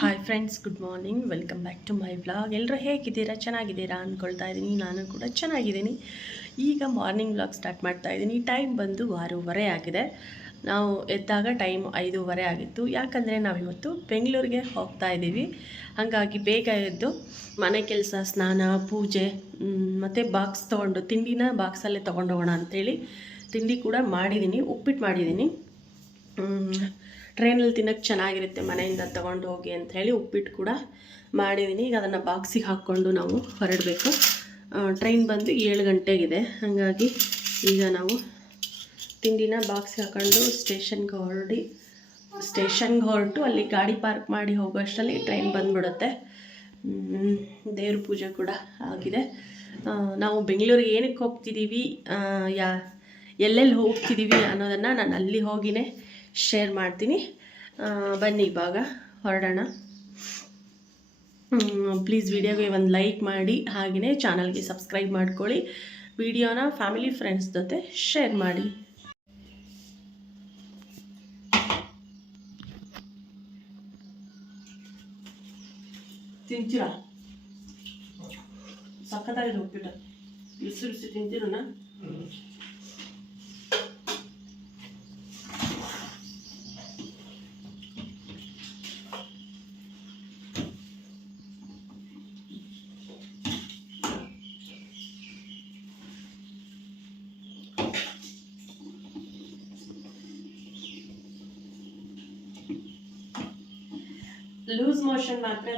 Hi friends, good morning. Welcome back to my vlog. ಎಲ್ಲರೂ ಹೇಗಿದ್ದೀರಾ? ಚೆನ್ನಾಗಿದ್ದೀರಾ ಅಂದ್ಕೊಳ್ತಾ ಇದ್ದೀನಿ. ನಾನು ಕೂಡ ಚೆನ್ನಾಗಿದ್ದೀನಿ. ಈಗ ಮಾರ್ನಿಂಗ್ ವ್ಲಾಗ್ ಸ್ಟಾರ್ಟ್ ಮಾಡ್ತಾ ಇದ್ದೀನಿ. ಟೈಮ್ ಬಂದು 6:30 ಆಗಿದೆ. ನಾವು ಎದ್ದಾಗ ಟೈಮ್ 5:30 ಆಗಿತ್ತು. ಯಾಕಂದರೆ ನಾವಿವತ್ತು ಬೆಂಗಳೂರಿಗೆ ಹೋಗ್ತಾ ಇದ್ದೀವಿ. ಹಾಗಾಗಿ ಬೇಗ ಎದ್ದು ಮನೆ ಕೆಲಸ, ಸ್ನಾನ, ಪೂಜೆ ಮತ್ತು ಬಾಕ್ಸ್ ತೊಗೊಂಡು ತಿಂಡಿನ ಬಾಕ್ಸಲ್ಲೇ ತೊಗೊಂಡೋಗೋಣ ಅಂಥೇಳಿ ತಿಂಡಿ ಕೂಡ ಮಾಡಿದ್ದೀನಿ. ಉಪ್ಪಿಟ್ಟು ಮಾಡಿದ್ದೀನಿ. ಟ್ರೈನಲ್ಲಿ ತಿನ್ನೋಕ್ಕೆ ಚೆನ್ನಾಗಿರುತ್ತೆ, ಮನೆಯಿಂದ ತೊಗೊಂಡು ಹೋಗಿ ಅಂಥೇಳಿ ಉಪ್ಪಿಟ್ಟು ಕೂಡ ಮಾಡಿದ್ದೀನಿ. ಈಗ ಅದನ್ನು ಬಾಕ್ಸಿಗೆ ಹಾಕ್ಕೊಂಡು ನಾವು ಹೊರಡಬೇಕು. ಟ್ರೈನ್ ಬಂದು 7 ಗಂಟೆಗಿದೆ. ಹಾಗಾಗಿ ಈಗ ನಾವು ತಿಂಡಿನ ಬಾಕ್ಸಿಗೆ ಹಾಕ್ಕೊಂಡು ಸ್ಟೇಷನ್ಗೆ ಹೊರಟು ಅಲ್ಲಿ ಗಾಡಿ ಪಾರ್ಕ್ ಮಾಡಿ ಹೋಗೋಷ್ಟರಲ್ಲಿ ಟ್ರೈನ್ ಬಂದುಬಿಡುತ್ತೆ. ದೇವ್ರ ಪೂಜೆ ಕೂಡ ಆಗಿದೆ. ನಾವು ಬೆಂಗಳೂರಿಗೆ ಏನಕ್ಕೆ ಹೋಗ್ತಿದ್ದೀವಿ, ಎಲ್ಲೆಲ್ಲಿ ಹೋಗ್ತಿದ್ದೀವಿ ಅನ್ನೋದನ್ನು ನಾನು ಅಲ್ಲಿ ಹೋಗಿನೇ ಶೇರ್ ಮಾಡ್ತೀನಿ. ಬನ್ನಿ ಇವಾಗ ಹೊರಡೋಣ. ಪ್ಲೀಸ್ ವಿಡಿಯೋಗೆ ಒಂದು ಲೈಕ್ ಮಾಡಿ, ಹಾಗೆಯೇ ಚಾನಲ್ಗೆ ಸಬ್ಸ್ಕ್ರೈಬ್ ಮಾಡ್ಕೊಳ್ಳಿ. ವಿಡಿಯೋನ ಫ್ಯಾಮಿಲಿ ಫ್ರೆಂಡ್ಸ್ ಜೊತೆ ಶೇರ್ ಮಾಡಿ. ತಿಂತೀರಾ? ಸಖತ್ತಾಗಿದೆ ಉಪ್ಪಿಟ್ಟು. ಬಿಸಿ ತಿಂತೀರಣ್ಣ? ಲೂಸ್ ಮೋಷನ್ ಮಾತ್ರ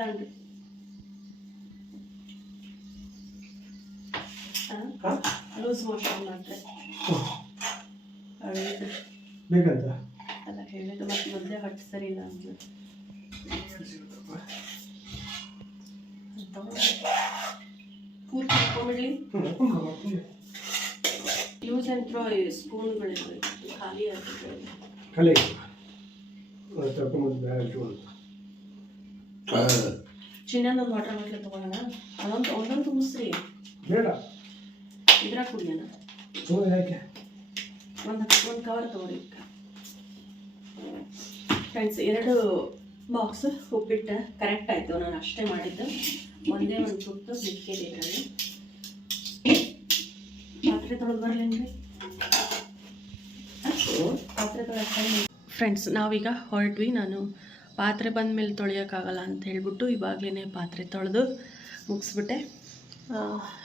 ಲೂಸ್ ಮೋಷನ್ ಮಾತ್ರ ಬೇಕಂತ ಅಲ್ಲ ಹೇಳಿದ್ದು. ಮತ್ತೆ ಮೊದಲೇ ಹೊಟ್ಟೆ ಸರಿ ಇಲ್ಲ ಅಂತ ಪೂರ್ತಿ ಹಾಕೊಂಡ್ಬಿಡ್ಲಿ. ಯೂಸ್ ಆ್ಯಂಡ್ ಥ್ರೋ ಸ್ಪೂನ್ಗಳಿವೆ, ಖಾಲಿ ಆಗ್ತದೆ. ಚಿನ್ನದೊಂದು ವಾಟರ್ ಬಾಟ್ಲ್ ತೊಗೊಳ್ಳೋಣ. ಒಂದೊಂದು ತುಂಬಿಸ್ರಿ. ಬೇಡ, ಇದ್ರಾಗ ಕುಡಿಯೋಣ. ಒಂದು ಕವರ್ ತೊಗೊಳ್ಳಿ ಫ್ರೆಂಡ್ಸ್. 2 ಬಾಕ್ಸ್ ಉಪ್ಪಿಟ್ಟು ಕರೆಕ್ಟ್ ಆಯಿತು. ನಾನು ಅಷ್ಟೇ ಮಾಡಿದ್ದು. ಒಂದೇ ಒಂದು ತುತ್ತು ಬಿಟ್ಟಿದೆ ಇದರಲ್ಲಿ. ಪಾತ್ರೆ ತೊಳೆದು ಬರಲೇನ್ರಿ? ಪಾತ್ರೆ ತೊಳೆದು ಫ್ರೆಂಡ್ಸ್, ನಾವೀಗ ಹೊರಟ್ವಿ. ನಾನು ಪಾತ್ರೆ ಬಂದ ಮೇಲೆ ತೊಳೆಯೋಕ್ಕಾಗಲ್ಲ ಅಂತ ಹೇಳ್ಬಿಟ್ಟು ಇವಾಗಲೇ ಪಾತ್ರೆ ತೊಳೆದು ಮುಗಿಸ್ಬಿಟ್ಟೆ.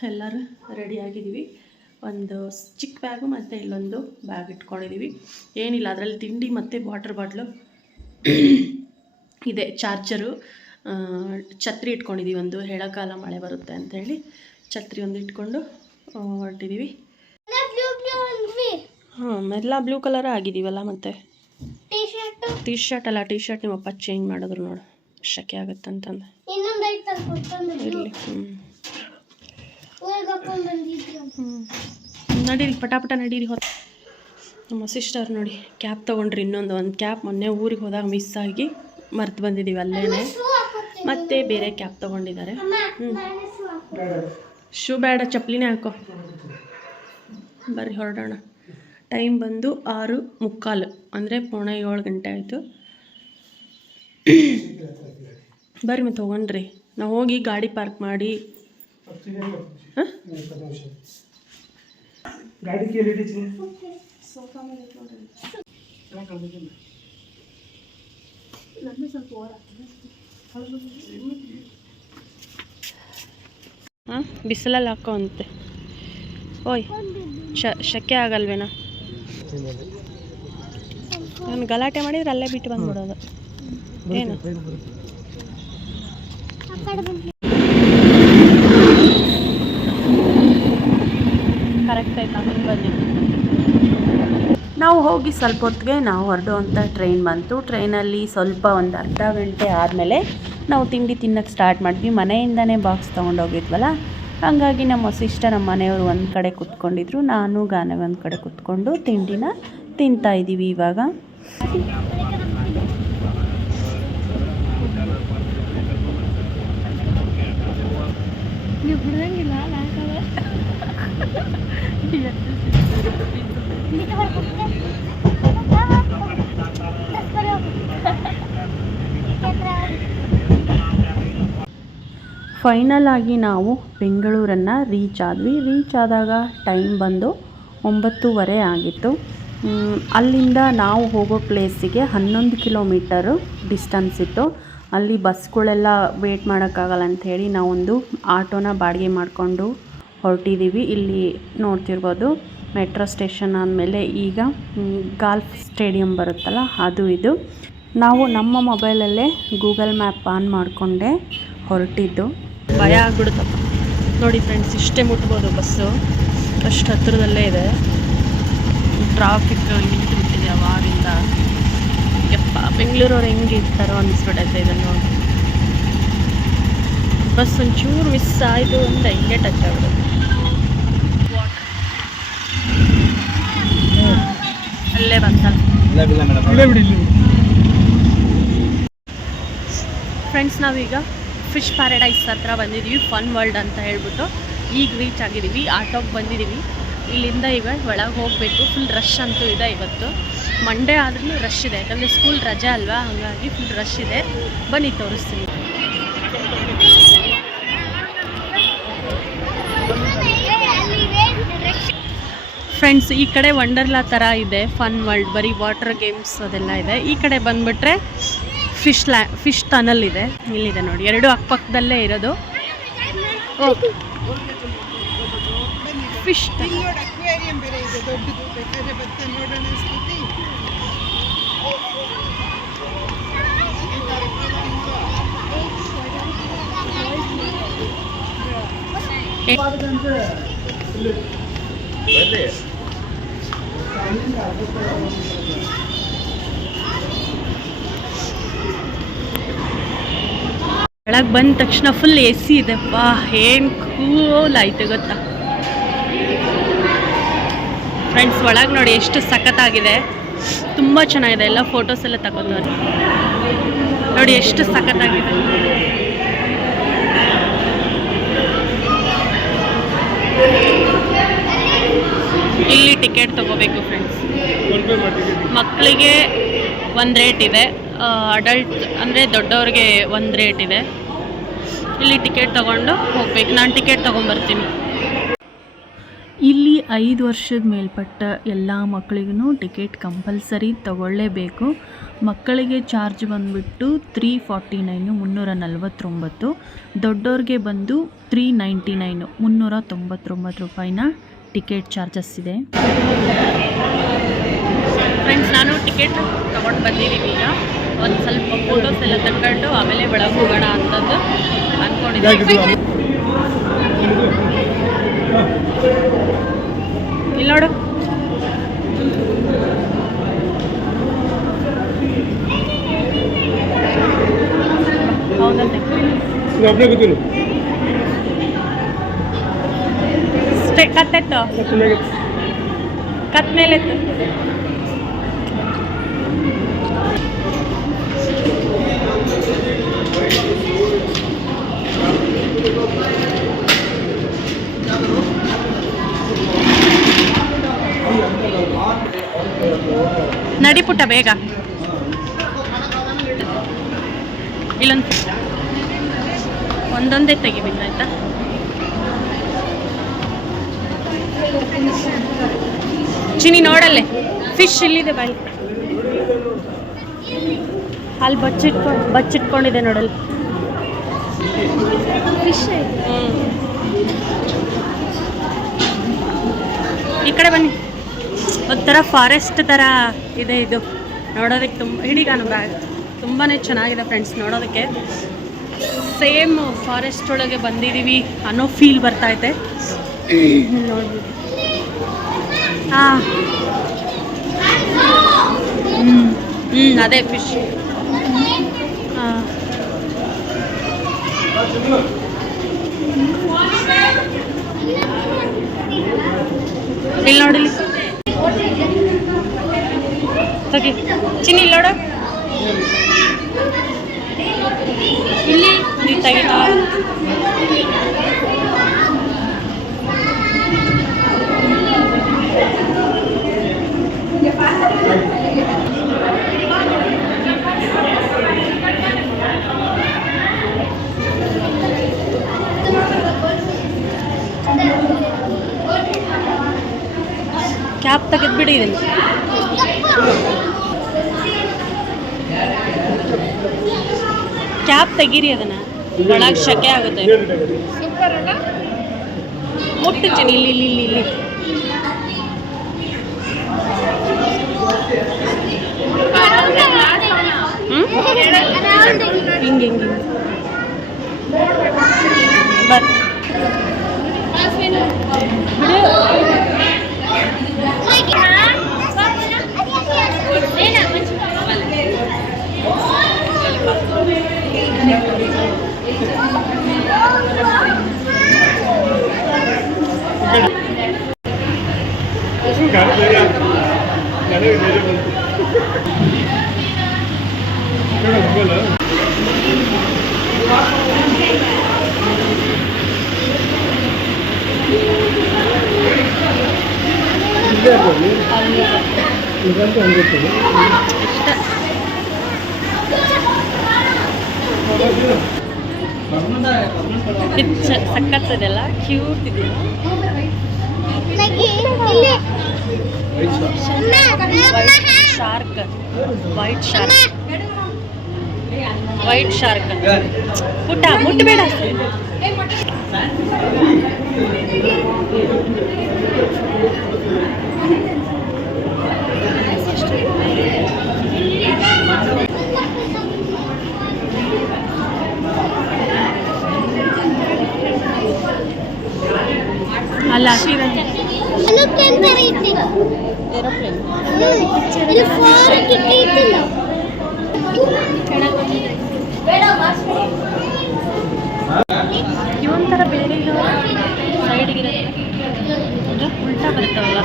ಎಲ್ಲರೂ ರೆಡಿಯಾಗಿದ್ದೀವಿ. ಒಂದು ಚಿಕ್ಕ ಬ್ಯಾಗು ಮತ್ತು ಇಲ್ಲೊಂದು ಬ್ಯಾಗ್ ಇಟ್ಕೊಂಡಿದ್ದೀವಿ. ಏನಿಲ್ಲ, ಅದರಲ್ಲಿ ತಿಂಡಿ ಮತ್ತು ವಾಟರ್ ಬಾಟ್ಲು ಇದೆ, ಚಾರ್ಜರು, ಛತ್ರಿ ಇಟ್ಕೊಂಡಿದ್ದೀವಿ. ಒಂದು ಹೇಳೋಕಾಲ ಮಳೆ ಬರುತ್ತೆ ಅಂಥೇಳಿ ಛತ್ರಿ ಒಂದು ಇಟ್ಕೊಂಡು ಹೊರಟಿದ್ದೀವಿ. ಎಲ್ಲ ಬ್ಲೂ ಕಲರ್ ಆಗಿದ್ದೀವಲ್ಲ. ಮತ್ತು ಟೀ ಶರ್ಟ್ ಅಲ್ಲ, ಟೀ ಶರ್ಟ್ ನಿಮ್ಮಪ್ಪ ಚೇಂಜ್ ಮಾಡಿದ್ರು ನೋಡು, ಶಕೆ ಆಗುತ್ತಂತಂದು. ಇರಲಿ. ನಡೀರಿ, ಪಟಾಪಟ ನಡೀರಿ. ನಮ್ಮ ಸಿಸ್ಟರ್ ನೋಡಿ ಕ್ಯಾಪ್ ತೊಗೊಂಡ್ರಿ. ಒಂದು ಕ್ಯಾಪ್ ಮೊನ್ನೆ ಊರಿಗೆ ಹೋದಾಗ ಮಿಸ್ ಆಗಿ ಮರ್ತು ಬಂದಿದ್ದೀವಿ ಅಲ್ಲೇ. ಮತ್ತೆ ಬೇರೆ ಕ್ಯಾಪ್ ತೊಗೊಂಡಿದ್ದಾರೆ. ಶೂ ಬೇಡ, ಚಪ್ಪಲಿನೇ ಹಾಕೋ. ಬರ್ರಿ ಹೊರಡೋಣ. ಟೈಮ್ ಬಂದು 6:45, ಅಂದರೆ 6:45 ಗಂಟೆ ಆಯಿತು. ಬರ್ರಿ ಮತ್ತೆ ಹೋಗೋಣ್ರಿ. ನಾವು ಹೋಗಿ ಗಾಡಿ ಪಾರ್ಕ್ ಮಾಡಿ ಬಿಸಿಲಲ್ಲಿ ಹಾಕೋ ಅಂತೆ. ಓಯ್, ಶಕೆ ಆಗಲ್ವೇನಾ? ನಾನು ಗಲಾಟೆ ಮಾಡಿದ್ರೆ ಅಲ್ಲೇ ಬಿಟ್ಟು ಬಂದ್ಬಿಡೋದು. ಏನು ಕರೆಕ್ಟ್ ಆಯ್ತಾ? ಬನ್ನಿ. ನಾವು ಹೋಗಿ ಸ್ವಲ್ಪ ಹೊತ್ತಿಗೆ ನಾವು ಹೊರಡುವಂಥ ಟ್ರೈನ್ ಬಂತು. ಟ್ರೈನಲ್ಲಿ ಸ್ವಲ್ಪ ಒಂದು ಅರ್ಧ ಗಂಟೆ ಆದಮೇಲೆ ನಾವು ತಿಂಡಿ ತಿನ್ನೋಕ್ಕೆ ಸ್ಟಾರ್ಟ್ ಮಾಡಿದ್ವಿ. ಮನೆಯಿಂದನೇ ಬಾಕ್ಸ್ ತೊಗೊಂಡೋಗಿದ್ವಲ್ಲ, ಹಾಗಾಗಿ ನಮ್ಮ ಸಿಸ್ಟರ್, ನಮ್ಮ ಮನೆಯವರು ಒಂದು ಕಡೆ ಕೂತ್ಕೊಂಡಿದ್ರು. ನಾನು ಗಾನವಿ ಒಂದು ಕಡೆ ಕೂತ್ಕೊಂಡು ತಿಂಡಿನ ತಿಂತಾಯಿದ್ದೀವಿ ಇವಾಗ. ನೀವು ಬಿಡಂಗಿಲ್ಲ. ಫೈನಲ್ ಆಗಿ ನಾವು ಬೆಂಗಳೂರನ್ನು ರೀಚ್ ಆದಾಗ ಟೈಮ್ ಬಂದು 9:30 ಆಗಿತ್ತು. ಅಲ್ಲಿಂದ ನಾವು ಹೋಗೋ ಪ್ಲೇಸಿಗೆ 11 ಕಿಲೋಮೀಟರು ಡಿಸ್ಟನ್ಸ್ ಇತ್ತು. ಅಲ್ಲಿ ಬಸ್ಗಳೆಲ್ಲ ವೇಟ್ ಮಾಡೋಕ್ಕಾಗಲ್ಲ ಅಂಥೇಳಿ ನಾವೊಂದು ಆಟೋನ ಬಾಡಿಗೆ ಮಾಡಿಕೊಂಡು ಹೊರಟಿದ್ದೀವಿ. ಇಲ್ಲಿ ನೋಡ್ತಿರ್ಬೋದು ಮೆಟ್ರೋ ಸ್ಟೇಷನ್ ಆದಮೇಲೆ ಈಗ ಗಾಲ್ಫ್ ಸ್ಟೇಡಿಯಂ ಬರುತ್ತಲ್ಲ ಅದು ಇದು. ನಾವು ನಮ್ಮ ಮೊಬೈಲಲ್ಲೇ ಗೂಗಲ್ ಮ್ಯಾಪ್ ಆನ್ ಮಾಡಿಕೊಂಡೆ ಹೊರಟಿದ್ದು. ಭಯ ಆಗ್ಬಿಡುತ್ತಪ್ಪ ನೋಡಿ ಫ್ರೆಂಡ್ಸ್, ಇಷ್ಟೇ ಮುಟ್ಬೋದು ಬಸ್ಸು, ಅಷ್ಟು ಹತ್ತಿರದಲ್ಲೇ ಇದೆ. ಟ್ರಾಫಿಕ್ ನಿಂತುಬಿಟ್ಟಿದೆ ಅವಾಗಿಂದ. ಯಪ್ಪ, ಬೆಂಗಳೂರವ್ರು ಹೆಂಗೆ ಇರ್ತಾರೋ ಅನಿಸ್ಬಿಡೈತೆ ಇದನ್ನು. ಬಸ್ ಒಂಚೂರು ಮಿಸ್ ಆಯಿತು ಅಂತ ಹಿಂಗೆ ಟಚ್ ಆಗ್ಬಿಡುತ್ತೆ. ಅಲ್ಲೇ ಬಂತಲ್ಲ ಫ್ರೆಂಡ್ಸ್, ನಾವೀಗ ಫಿಶ್ ಪ್ಯಾರಡೈಸ್ ಹತ್ರ ಬಂದಿದ್ದೀವಿ. ಫನ್ ವರ್ಲ್ಡ್ ಅಂತ ಹೇಳ್ಬಿಟ್ಟು ಈಗ ರೀಚ್ ಆಗಿದ್ದೀವಿ. ಆಟೋಗೆ ಬಂದಿದ್ದೀವಿ. ಇಲ್ಲಿಂದ ಈಗ ಒಳಗೆ ಹೋಗಬೇಕು. ಫುಲ್ ರಶ್ ಅಂತೂ ಇದೆ. ಇವತ್ತು ಮಂಡೇ ಆದ್ರೂ ರಶ್ ಇದೆ, ಯಾಕಂದರೆ ಸ್ಕೂಲ್ ರಜೆ ಅಲ್ವಾ, ಹಾಗಾಗಿ ಫುಲ್ ರಶ್ ಇದೆ. ಬನ್ನಿ ತೋರಿಸ್ತೀನಿ. ಫ್ರೆಂಡ್ಸ್, ಈ ಕಡೆ ವಂಡರ್ಲಾ ಥರ ಇದೆ ಫನ್ ವರ್ಲ್ಡ್, ಬರೀ ವಾಟರ್ ಗೇಮ್ಸ್ ಅದೆಲ್ಲ ಇದೆ. ಈ ಕಡೆ ಬಂದುಬಿಟ್ರೆ ಫಿಶ್ ಟನಲ್ ಇದೆ. ಇಲ್ಲಿದೆ ನೋಡಿ, ಎರಡು ಅಕ್ಕಪಕ್ಕದಲ್ಲೇ ಇರೋದು. ಫಿಶ್ ಒಳಗೆ ಬಂದ ತಕ್ಷಣ ಫುಲ್ AC ಇದೆ. ಬಾ, ಏನು ಕೂಲ್ ಆಯ್ತು ಗೊತ್ತಾ ಫ್ರೆಂಡ್ಸ್. ಒಳಗೆ ನೋಡಿ ಎಷ್ಟು ಸಖತ್ತಾಗಿದೆ, ತುಂಬ ಚೆನ್ನಾಗಿದೆ. ಎಲ್ಲ ಫೋಟೋಸ್ ಎಲ್ಲ ತಗೋತಾರೆ ನೋಡಿ, ಎಷ್ಟು ಸಖತ್ತಾಗಿದೆ. ಇಲ್ಲಿ ಟಿಕೆಟ್ ತಗೋಬೇಕು ಫ್ರೆಂಡ್ಸ್. ಮಕ್ಕಳಿಗೆ ಒಂದು ರೇಟ್ ಇದೆ, ಅಡಲ್ಟ್ ಅಂದರೆ ದೊಡ್ಡವ್ರಿಗೆ ಒಂದು ರೇಟ್ ಇದೆ. ಇಲ್ಲಿ ಟಿಕೆಟ್ ತಗೊಂಡು ಹೋಗ್ಬೇಕು. ನಾನು ಟಿಕೆಟ್ ತೊಗೊಂಬರ್ತೀನಿ. ಇಲ್ಲಿ 5 ವರ್ಷದ ಮೇಲ್ಪಟ್ಟ ಎಲ್ಲ ಮಕ್ಕಳಿಗೂ ಟಿಕೆಟ್ ಕಂಪಲ್ಸರಿ ತಗೊಳ್ಳೇಬೇಕು. ಮಕ್ಕಳಿಗೆ ಚಾರ್ಜ್ ಬಂದುಬಿಟ್ಟು 349 349. ದೊಡ್ಡವ್ರಿಗೆ ಬಂದು 399 399 ರೂಪಾಯಿನ ಟಿಕೆಟ್ ಚಾರ್ಜಸ್ ಇದೆ. ಫ್ರೆಂಡ್ಸ್, ನಾನು ಟಿಕೆಟ್ ತೊಗೊಂಡು ಬಂದಿದ್ದೀವಿ. ಈಗ ಒಂದು ಸ್ವಲ್ಪ ಫೋಟೋಸ್ ಎಲ್ಲ ತಗೊಂಡು ಆಮೇಲೆ ಒಳಗೆ ಹೋಗೋಣ ಅಂತಂದು ಅಂದ್ಕೊಂಡಿದ್ದೀನಿ. ಇಲ್ಲಿ ನೋಡು, ಹೌದಂತೆ ಕತ್ತೆತ್ತು ಕತ್ ಮೇಲೆತ್ತು. ನಡಿಪುಟ್ಟ ಬೇಗ. ಇಲ್ಲೊಂದು ಒಂದೊಂದೇ ತೆಗಿಬೇಕು ಆಯ್ತಾ. ಚಿನಿ ನೋಡಲ್ಲೇ ಫಿಶ್ ಇಲ್ಲಿದೆ, ಬಾಯಿ ಅಲ್ಲಿ ಬಚ್ಚಿಟ್ಕೊಂಡಿದೆ ನೋಡಲ್ಲಿ ಫಿಶ್. ಈ ಕಡೆ ಬನ್ನಿ. ಒಂಥರ ಫಾರೆಸ್ಟ್ ಥರ ಇದೆ ಇದು ನೋಡೋದಕ್ಕೆ. ತುಂಬ ಹಿಡಿಗಾನು ಬ್ಯಾಗ್ ತುಂಬಾ ಚೆನ್ನಾಗಿದೆ ಫ್ರೆಂಡ್ಸ್. ನೋಡೋದಕ್ಕೆ ಸೇಮ್ ಫಾರೆಸ್ಟ್ ಒಳಗೆ ಬಂದಿದ್ದೀವಿ ಅನ್ನೋ ಫೀಲ್ ಬರ್ತೈತೆ. ನೋಡ್ಬೋದು. ಹಾಂ, ಅದೇ ಫಿಶ್. ಹಾಂ, ಇಲ್ಲಿ ನೋಡಿಲಿ ಓಕೆ ಚಿನ್ನಿ, ಇಲ್ಲಿ ನೋಡು, ಇಲ್ಲಿ ನೀರು ತೆಗಿತಾ. ಬಿಡಿದ್ದೀನಿ. ಕ್ಯಾಪ್ ತೆಗೀರಿ, ಅದನ್ನ ಒಳಗೆ ಶಕೆ ಆಗುತ್ತೆ. ಮುಟ್ಟಿದ್ದೀನಿ ಇಲ್ಲಿ ಇಲ್ಲಿ ಇಲ್ಲಿ ಇಲ್ಲಿ. ಹಿಂಗೆ ಹಿಂಗೆ ಬರ್ ಬಿಡು. ಸಕ್ಕತ್ತದೆಲ್ಲ ಕ್ಯೂಟ್ ಇದೆ. Shark, white shark, white shark. ಪುಟ್ಟ ಮುಟ್ಟಬೇಡ. ಅಲ್ಲ ಇವೊಂಥರ ಬೇರೆ ಸೈಡ್ಗಿರುತ್ತೆ, ಉಲ್ಟಾ ಬರ್ತವಲ್ಲ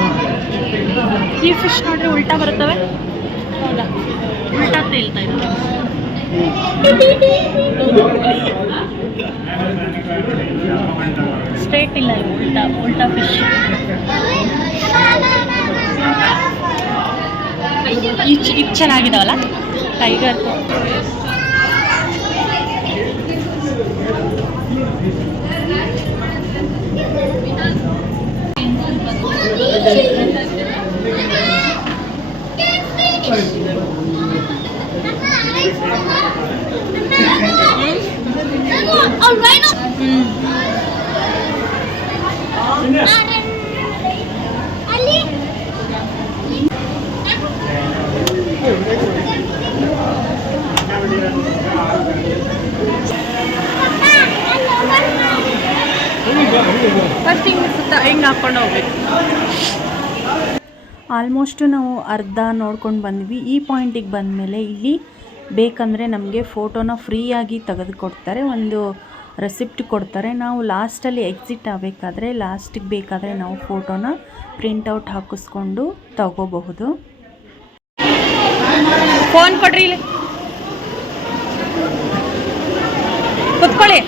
ಈ ಫಿಶ್ ನೋಡ್ರಿ, ಉಲ್ಟಾ ಬರ್ತವೆ. ಹೌದಾ, ಉಲ್ಟಾ ತೇಲ್ತಾ ಇದ್ದಾರೆ. ಸ್ಟ್ರೇಟ್ ಇಲ್ಲ, ಉಲ್ಟಾ ಉಲ್ಟಾ ಫಿಶ್. ಇದು ಚೆನ್ನಾಗಿದಾವಲ್ಲ ಟೈಗರ್. ಹಿಂಗೆ ಹಾಕೊಂಡು ಹೋಗ್ಬೇಕು. ಆಲ್ಮೋಸ್ಟ್ ನಾವು ಅರ್ಧ ನೋಡ್ಕೊಂಡು ಬಂದ್ವಿ. ಈ ಪಾಯಿಂಟಿಗೆ ಬಂದಮೇಲೆ ಇಲ್ಲಿ ಬೇಕಂದರೆ ನಮಗೆ ಫೋಟೋನ ಫ್ರೀಯಾಗಿ ತೆಗೆದುಕೊಡ್ತಾರೆ, ಒಂದು ರೆಸಿಪ್ಟ್ ಕೊಡ್ತಾರೆ. ನಾವು ಲಾಸ್ಟಲ್ಲಿ ಎಕ್ಸಿಟ್ ಆಗಬೇಕಾದ್ರೆ ಲಾಸ್ಟಿಗೆ ಬೇಕಾದರೆ ನಾವು ಫೋಟೋನ ಪ್ರಿಂಟೌಟ್ ಹಾಕಿಸ್ಕೊಂಡು ತಗೋಬಹುದು. ಫೋನ್ ಕೊಡ್ರಿ, ಇಲ್ಲಿ ಕುತ್ಕೊಳ್ಳಿ.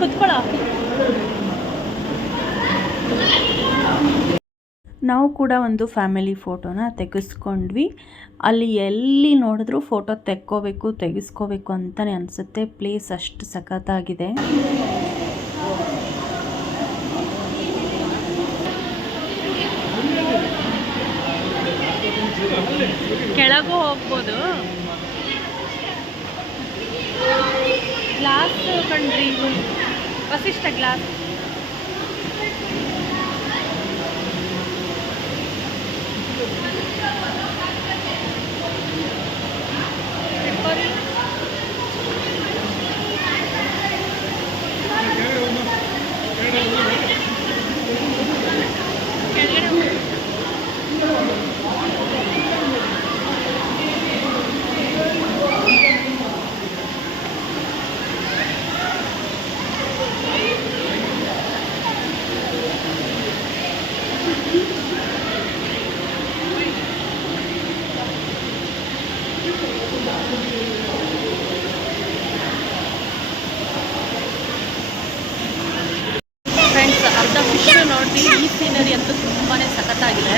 ಕುತ್ಕೊಳ್ಳ. ನಾವು ಕೂಡ ಒಂದು ಫ್ಯಾಮಿಲಿ ಫೋಟೋನ ತೆಗೆಸ್ಕೊಂಡ್ವಿ. ಅಲ್ಲಿ ಎಲ್ಲಿ ನೋಡಿದ್ರೂ ಫೋಟೋ ತೆಗಿಸ್ಕೋಬೇಕು ಅಂತಲೇ ಅನಿಸುತ್ತೆ. ಪ್ಲೇಸ್ ಅಷ್ಟು ಸಖತ್ತಾಗಿದೆ. ಕೆಳಗೂ ಹೋಗ್ಬೋದು. ಗ್ಲಾಸ್ ಕಂಡ್ರಿ, ವಸಿಷ್ಠ ಗ್ಲಾಸ್. ಫ್ರೆಂಡ್ಸ್, ಅರ್ಧ ಫಿಶ್ ನೋಡಿ. ಈ ಸೀನರಿ ಅಂತೂ ತುಂಬಾ ಸಖತ್ತಾಗಿದೆ.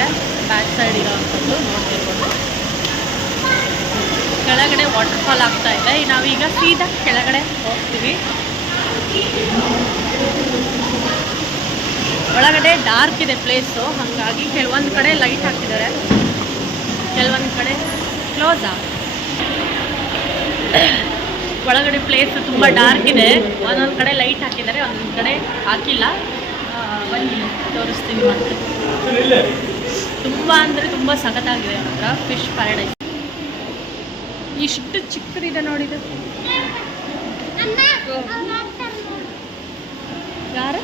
ಬ್ಯಾಕ್ ಸೈಡ್ ಇರೋವಂಥದ್ದು ನೋಡ್ತಿರ್ಬೋದು. ಕೆಳಗಡೆ ವಾಟರ್ ಫಾಲ್ ಆಗ್ತಾ ಇದೆ. ನಾವೀಗ ಸೀದಾ ಕೆಳಗಡೆ ಹೋಗ್ತೀವಿ. ಒಳಗಡೆ ಡಾರ್ಕ್ ಇದೆ ಪ್ಲೇಸು, ಹಾಗಾಗಿ ಕೆಲವೊಂದು ಕಡೆ ಲೈಟ್ ಹಾಕಿದ್ದಾರೆ, ಕೆಲವೊಂದು ಕಡೆ ಕ್ಲೋಸ್ ಆಗಿದೆ. ಒಳಗಡೆ ಪ್ಲೇಸ್ ತುಂಬ ಡಾರ್ಕ್ ಇದೆ, ಒಂದೊಂದು ಕಡೆ ಲೈಟ್ ಹಾಕಿದ್ದಾರೆ, ಒಂದೊಂದು ಕಡೆ ಹಾಕಿಲ್ಲ. ಬನ್ನಿ ತೋರಿಸ್ತೀನಿ. ಮತ್ತೆ ತುಂಬ ಅಂದರೆ ತುಂಬ ಸಖತ್ತಾಗಿದೆ. ಮಾತ್ರ ಫಿಶ್ ಪ್ಯಾರಡೈಸ್ ಇಷ್ಟು ಚಿಕ್ಕದಿದೆ ನೋಡಿದೆ. ಯಾರು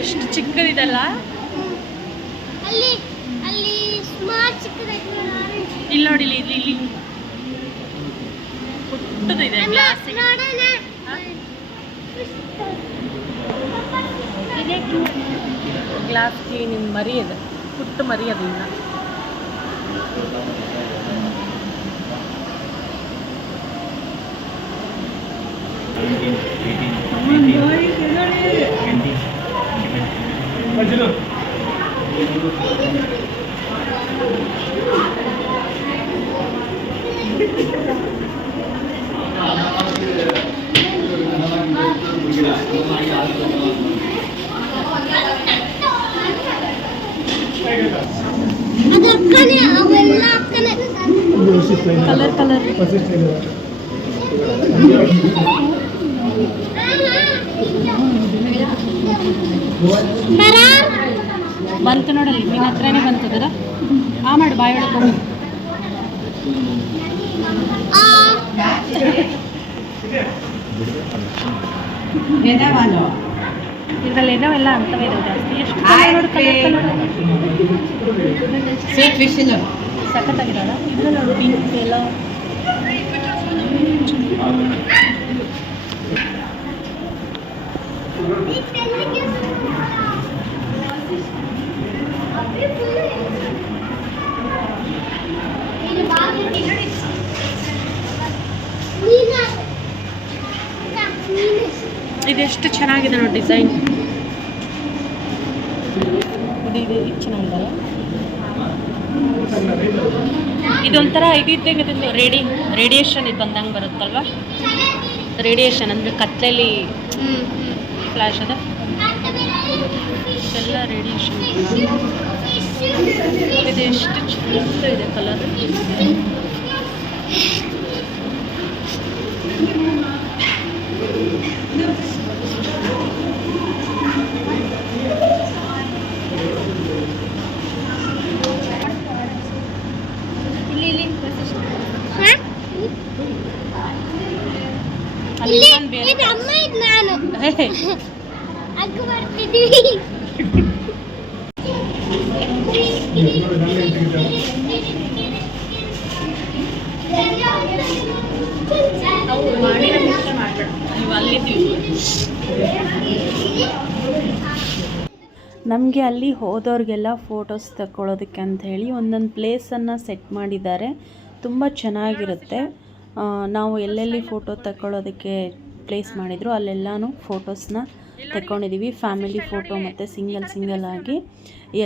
ಎಷ್ಟು ಚಿಕ್ಕದಿದೆಲ್ಲ. ಇಲ್ಲಿ ನೋಡಿ, ಇಲ್ಲಿ ಪುಟ್ಟದಿದೆ ಗ್ಲಾಸ್. ಗ್ಲಾಸ್ಗೆ ನಿಮ್ಮ ಮರಿ ಇದೆ, ಪುಟ್ಟ ಮರಿ ಅದು. ಇನ್ನು ಕಲರ್ ಕಲರ್ ಬಂತು ನೋಡಲ್ಲಿ, ನಿನ್ನ ಹತ್ರನೇ ಬಂತದ. ಆ ಮಾಡಿ ಬಾಯಿ ಒಳಗೆ ಹೋಗಿ. ಇದರಲ್ಲಿ ಇದಾವೆಲ್ಲ ಅಂತವೇ ಇದಾವೆ ಜಾಸ್ತಿ. ಎಷ್ಟು ಸಖತ್ತಾಗಿರೋಲ್ಲ ಇದ್ರಲ್ಲಿ ನೋಡು, ಪಿಂಕ್ ಎಲ್ಲ. ಇದೆಷ್ಟು ಚೆನ್ನಾಗಿದೆ ನೋಡಿ ಡಿಸೈನ್. ಇದು ಚೆನ್ನಾಗಿದೆಯಲ್ಲ. ಇದೊಂಥರ ಇದ್ದಂಗೆ ರೇಡಿಯೇಷನ್ ಇದು ಬಂದಂಗೆ ಬರುತ್ತಲ್ವ. ರೇಡಿಯೇಷನ್ ಅಂದರೆ ಕತ್ಲೆಯಲ್ಲಿ ಫ್ಲ್ಯಾಶ್ ಅದ ಎಲ್ಲ ರೇಡಿಯೇಷನ್. ಇದು ಎಷ್ಟು ಚಂದ ಇದೆ ಕಲರ್. ನಮಗೆ ಅಲ್ಲಿ ಹೋದವ್ರಿಗೆಲ್ಲ ಫೋಟೋಸ್ ತಗೊಳ್ಳೋದಕ್ಕೆ ಅಂತ ಹೇಳಿ ಒಂದೊಂದು ಪ್ಲೇಸನ್ನು ಸೆಟ್ ಮಾಡಿದ್ದಾರೆ. ತುಂಬ ಚೆನ್ನಾಗಿರುತ್ತೆ. ನಾವು ಎಲ್ಲೆಲ್ಲಿ ಫೋಟೋ ತಗೊಳ್ಳೋದಕ್ಕೆ ಪ್ಲೇಸ್ ಮಾಡಿದ್ರು ಅಲ್ಲೆಲ್ಲನೂ ಫೋಟೋಸ್ನ ತಗೊಂಡಿದ್ದೀವಿ. ಫ್ಯಾಮಿಲಿ ಫೋಟೋ ಮತ್ತು ಸಿಂಗಲ್ ಆಗಿ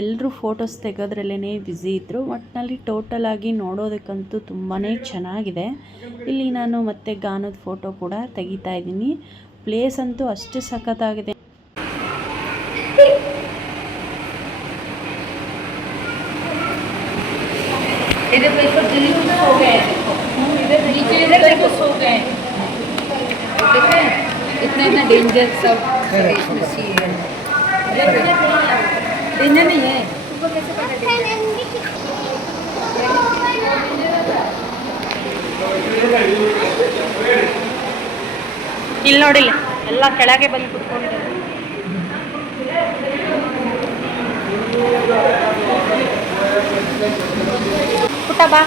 ಎಲ್ಲರೂ ಫೋಟೋಸ್ ತೆಗೋದ್ರಲ್ಲೇ ಬ್ಯುಸಿ ಇದ್ದರು. ಒಟ್ಟಿನಲ್ಲಿ ಟೋಟಲಾಗಿ ನೋಡೋದಕ್ಕಂತೂ ತುಂಬಾ ಚೆನ್ನಾಗಿದೆ. ಇಲ್ಲಿ ನಾನು ಮತ್ತೆ ಗಾನದ ಫೋಟೋ ಕೂಡ ತೆಗಿತಾ ಇದ್ದೀನಿ. ಪ್ಲೇಸ್ ಅಂತೂ ಅಷ್ಟು ಸಖತ್ತಾಗಿದೆ. इतना डेंजर सब इसमें सी है, डेंजर नहीं है. ಇಲ್ಲಿ ನೋಡಿಲ್ಲ, ಎಲ್ಲ ಕೆಳಗೆ ಬಂದು ಕುತ್ಕೊಂಡಿದ್ದಾರೆ. ಪುಟ್ಟ ಬಾ.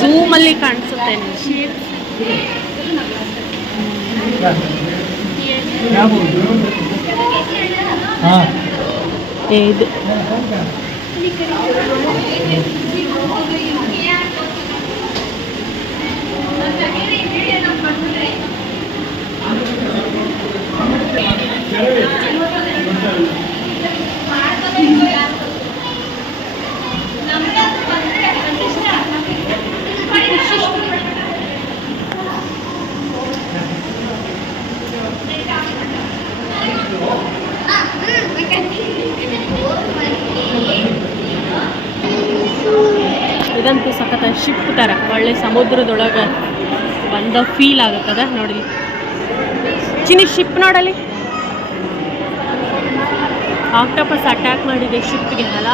ಝೂಮಲ್ಲಿ ಕಾಣಿಸುತ್ತೆ ಇದು ಇದಂತೂ ಸಖತ್ ಶಿಪ್ ಥರ ಒಳ್ಳೆ ಸಮುದ್ರದೊಳಗೆ ಬಂದ ಫೀಲ್ ಆಗುತ್ತದ ನೋಡಿ. ಚಿನಿ ಶಿಪ್ ನೋಡಲಿ, ಆಕ್ಟೋಪಸ್ ಅಟ್ಯಾಕ್ ಮಾಡಿದೆ ಶಿಪ್ಗೆ ಅಲ್ಲ.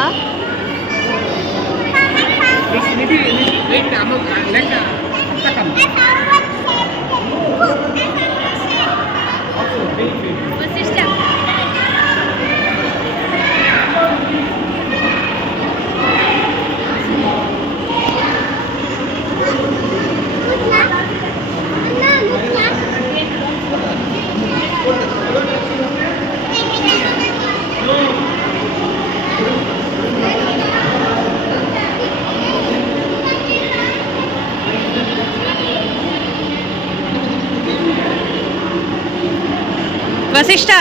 ವಸಿಷ್ಠ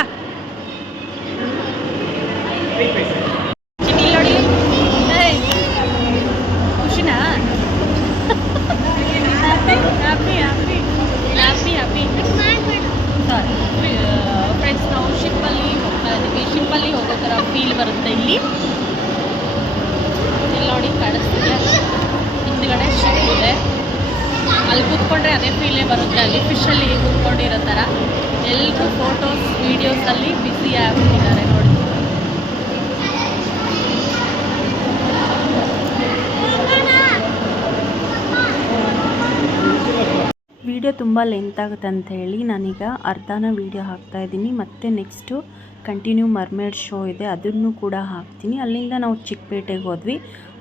ನೋಡಿ, ಖುಷಿನಾ? ಫ್ರೆಂಡ್ಸ್, ನಾವು ಶಿಪ್ಪಲ್ಲಿ ಹೋಗ್ತಾ ಇದ್ದೀವಿ. ಶಿಪ್ಪಲ್ಲಿ ಹೋಗೋ ಥರ ಫೀಲ್ ಬರುತ್ತೆ ಇಲ್ಲಿ ನೋಡಿ, ಕಾಣಿಸ್ತಿದೆ. ಹಿಂದ್ಗಡೆ ಶಿಪ್ ಇದೆ, ಅಲ್ಲಿ ಕೂತ್ಕೊಂಡ್ರೆ ಅದೇ ಫೀಲೇ ಬರುತ್ತೆ. ಅಲ್ಲಿ ಫಿಶಲ್ಲಿ ಕೂತ್ಕೊಂಡಿರೋ ಥರ ಎಲ್ಲರೂ ಫೋಟೋಸ್ ವೀಡಿಯೋಸಲ್ಲಿ ಬ್ಯುಸಿ ಆಗಿಬಿಟ್ಟಿದ್ದಾರೆ ನೋಡಿ. ವಿಡಿಯೋ ತುಂಬ ಲೆಂತ್ ಆಗುತ್ತೆ ಅಂತ ಹೇಳಿ ನಾನೀಗ ಅರ್ಧನ ವೀಡಿಯೋ ಹಾಕ್ತಾಯಿದ್ದೀನಿ. ಮತ್ತು ನೆಕ್ಸ್ಟು ಕಂಟಿನ್ಯೂ ಮರ್ಮೇಡ್ ಶೋ ಇದೆ, ಅದನ್ನು ಕೂಡ ಹಾಕ್ತೀನಿ. ಅಲ್ಲಿಂದ ನಾವು ಚಿಕ್ಕಪೇಟೆಗೆ ಹೋದ್ವಿ,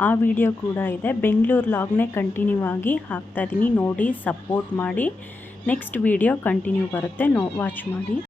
ಆ ವಿಡಿಯೋ ಕೂಡ ಇದೆ. ಬೆಂಗಳೂರು ಲಾಗ್ನೇ ಕಂಟಿನ್ಯೂ ಆಗಿ ಹಾಕ್ತಾಯಿದ್ದೀನಿ, ನೋಡಿ ಸಪೋರ್ಟ್ ಮಾಡಿ. ನೆಕ್ಸ್ಟ್ ವಿಡಿಯೋ ಕಂಟಿನ್ಯೂ ಬರುತ್ತೆ, ವಾಚ್ ಮಾಡಿ.